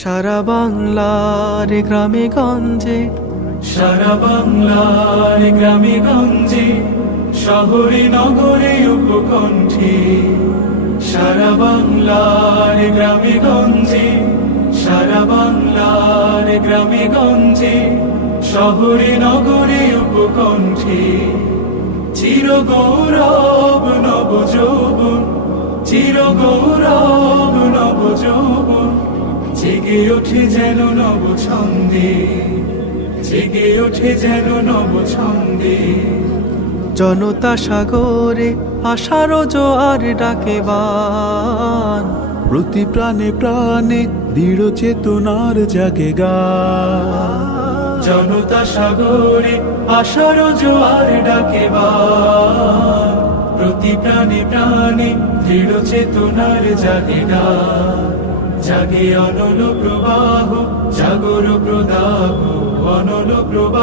সারা বাংলার গ্রামে গঞ্জে, সারা বাংলার গ্রামে গঞ্জে, শহরে নগরে উপকণ্ঠে। সারা বাংলার গ্রামে গঞ্জে, সারা বাংলার গ্রামে গঞ্জে, শহরে নগরে উপকণ্ঠে। চির গৌরব নব যৌবন, চির গৌরব নব যৌবন, জেগে ওঠে যেন নব ছন্দে, জেগে ওঠে যেন নব ছন্দে। জনতা সাগরে আশার জোয়ার ডাকে বান, প্রতি প্রাণে প্রাণে দৃঢ় চেতনার জাগে গান। জনতা সাগরে আশার জোয়ার ডাকে বান, প্রতি প্রাণে প্রাণে দৃঢ় চেতনার জাগে গান। জাগে অনল প্রবাহ, জাগর প্রদাহ, অনল প্রবাহ।